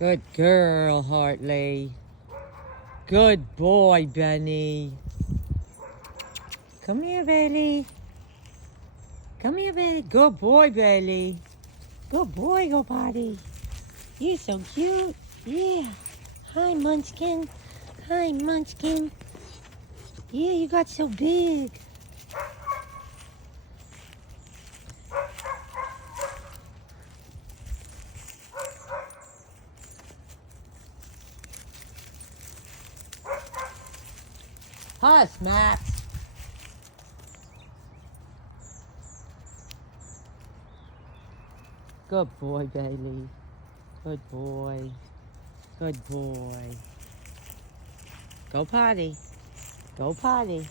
Good girl, Hartley. Good boy, Benny. Come here, Bailey. Come here, Bailey. Good boy, Bailey. Good boy, go potty. You're so cute. Yeah. Hi, Munchkin. Hi, Munchkin. Yeah, you got so big. Hush, Max. Good boy, Bailey. Good boy. Good boy. Go potty. Go potty.